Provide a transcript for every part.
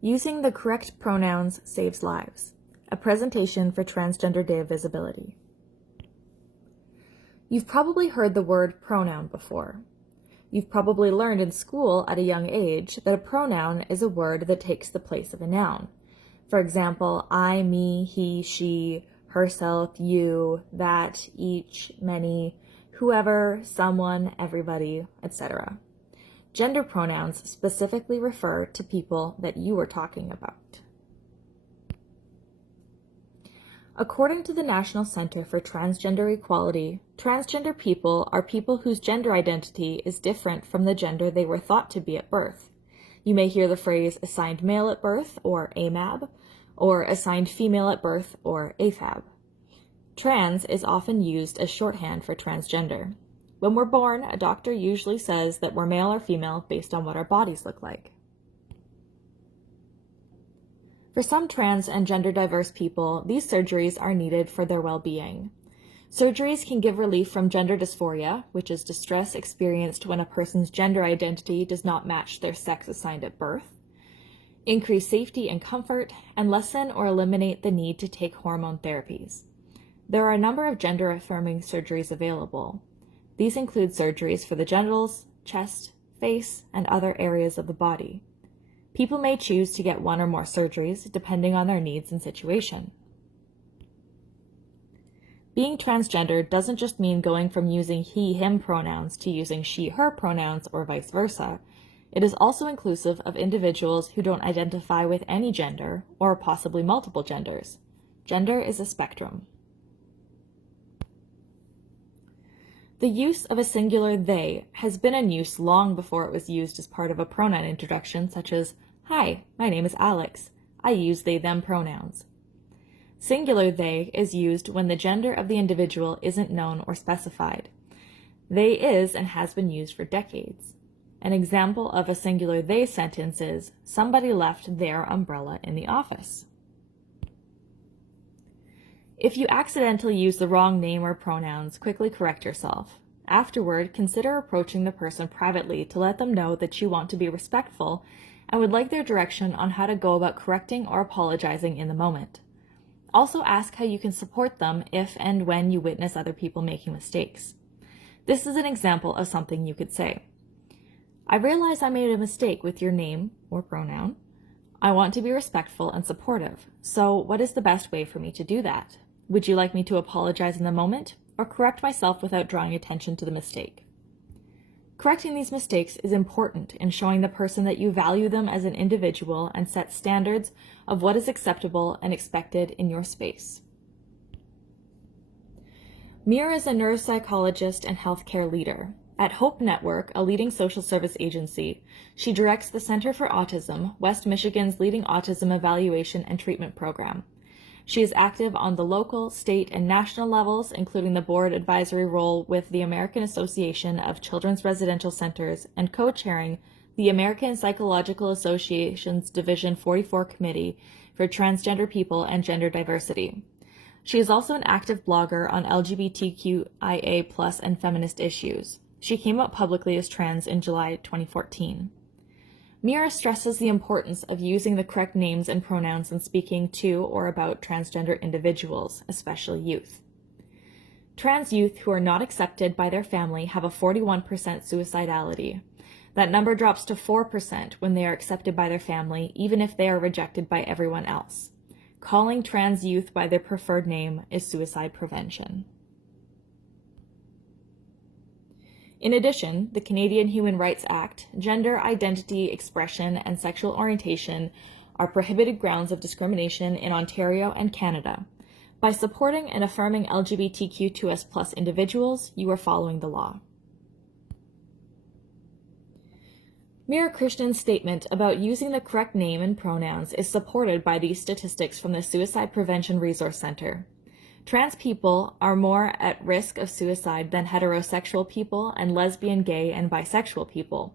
Using the correct pronouns saves lives. A presentation for Transgender Day of Visibility. You've probably heard the word pronoun before. You've probably learned in school at a young age that a pronoun is a word that takes the place of a noun. For example, I, me, he, she, herself, you, that, each, many, whoever, someone, everybody, etc. Gender pronouns specifically refer to people that you are talking about. According to the National Center for Transgender Equality, transgender people are people whose gender identity is different from the gender they were thought to be at birth. You may hear the phrase assigned male at birth, or AMAB, or assigned female at birth, or AFAB. Trans is often used as shorthand for transgender. When we're born, a doctor usually says that we're male or female based on what our bodies look like. For some trans and gender diverse people, these surgeries are needed for their well-being. Surgeries can give relief from gender dysphoria, which is distress experienced when a person's gender identity does not match their sex assigned at birth, increase safety and comfort, and lessen or eliminate the need to take hormone therapies. There are a number of gender-affirming surgeries available. These include surgeries for the genitals, chest, face, and other areas of the body. People may choose to get one or more surgeries depending on their needs and situation. Being transgender doesn't just mean going from using he, him pronouns to using she, her pronouns or vice versa. It is also inclusive of individuals who don't identify with any gender or possibly multiple genders. Gender is a spectrum. The use of a singular they has been in use long before it was used as part of a pronoun introduction, such as, "Hi, my name is Alex. I use they/them pronouns." Singular they is used when the gender of the individual isn't known or specified. They is and has been used for decades. An example of a singular they sentence is, "Somebody left their umbrella in the office." If you accidentally use the wrong name or pronouns, quickly correct yourself. Afterward, consider approaching the person privately to let them know that you want to be respectful and would like their direction on how to go about correcting or apologizing in the moment. Also ask how you can support them if and when you witness other people making mistakes. This is an example of something you could say. "I realize I made a mistake with your name or pronoun. I want to be respectful and supportive. So what is the best way for me to do that? Would you like me to apologize in the moment or correct myself without drawing attention to the mistake?" Correcting these mistakes is important in showing the person that you value them as an individual and set standards of what is acceptable and expected in your space. Mira is a neuropsychologist and healthcare leader. At Hope Network, a leading social service agency, she directs the Center for Autism, West Michigan's leading autism evaluation and treatment program. She is active on the local, state, and national levels, including the board advisory role with the American Association of Children's Residential Centers and co-chairing the American Psychological Association's Division 44 Committee for Transgender People and Gender Diversity. She is also an active blogger on LGBTQIA+ and feminist issues. She came out publicly as trans in July 2014. Mira stresses the importance of using the correct names and pronouns when speaking to or about transgender individuals, especially youth. Trans youth who are not accepted by their family have a 41% suicidality. That number drops to 4% when they are accepted by their family, even if they are rejected by everyone else. Calling trans youth by their preferred name is suicide prevention. In addition, the Canadian Human Rights Act, gender identity, expression, and sexual orientation are prohibited grounds of discrimination in Ontario and Canada. By supporting and affirming LGBTQ2S+ individuals, you are following the law. Mira Krishnan's statement about using the correct name and pronouns is supported by these statistics from the Suicide Prevention Resource Center. Trans people are more at risk of suicide than heterosexual people and lesbian, gay, and bisexual people.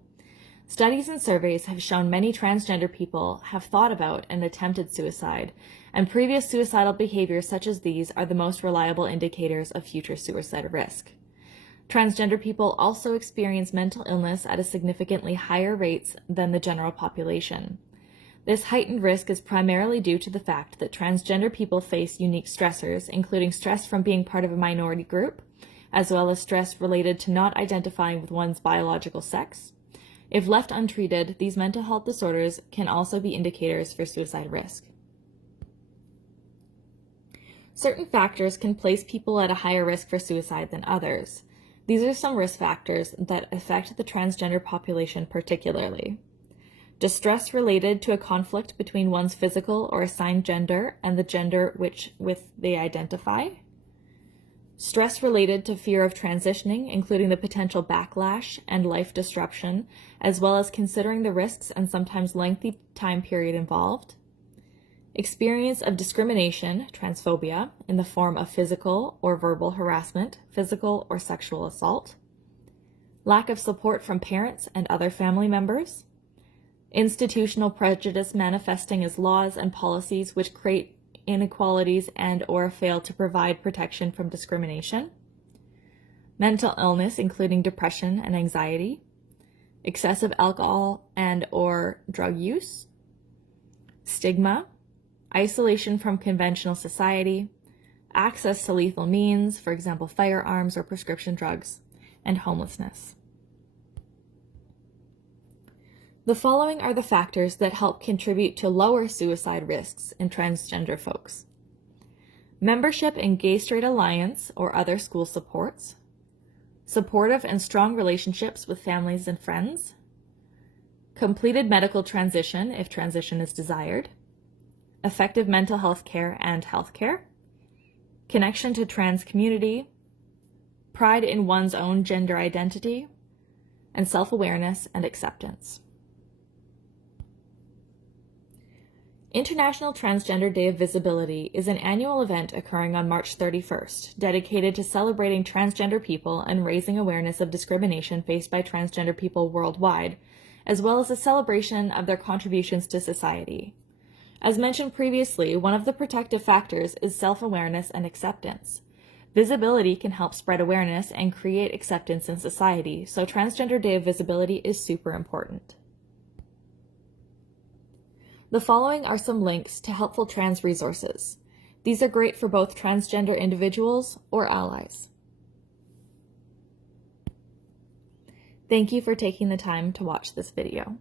Studies and surveys have shown many transgender people have thought about and attempted suicide, and previous suicidal behaviors such as these are the most reliable indicators of future suicide risk. Transgender people also experience mental illness at a significantly higher rates than the general population. This heightened risk is primarily due to the fact that transgender people face unique stressors, including stress from being part of a minority group, as well as stress related to not identifying with one's biological sex. If left untreated, these mental health disorders can also be indicators for suicide risk. Certain factors can place people at a higher risk for suicide than others. These are some risk factors that affect the transgender population particularly. Distress related to a conflict between one's physical or assigned gender and the gender with they identify. Stress related to fear of transitioning, including the potential backlash and life disruption, as well as considering the risks and sometimes lengthy time period involved. Experience of discrimination, transphobia, in the form of physical or verbal harassment, physical or sexual assault. Lack of support from parents and other family members. Institutional prejudice manifesting as laws and policies which create inequalities and or fail to provide protection from discrimination. Mental illness, including depression and anxiety. Excessive alcohol and or drug use. Stigma. Isolation from conventional society. Access to lethal means, for example, firearms or prescription drugs. And homelessness. The following are the factors that help contribute to lower suicide risks in transgender folks. Membership in Gay Straight Alliance or other school supports. Supportive and strong relationships with families and friends. Completed medical transition if transition is desired. Effective mental health care and healthcare. Connection to trans community. Pride in one's own gender identity. And self-awareness and acceptance. International Transgender Day of Visibility is an annual event occurring on March 31st, dedicated to celebrating transgender people and raising awareness of discrimination faced by transgender people worldwide, as well as a celebration of their contributions to society. As mentioned previously, one of the protective factors is self-awareness and acceptance. Visibility can help spread awareness and create acceptance in society, so Transgender Day of Visibility is super important. The following are some links to helpful trans resources. These are great for both transgender individuals or allies. Thank you for taking the time to watch this video.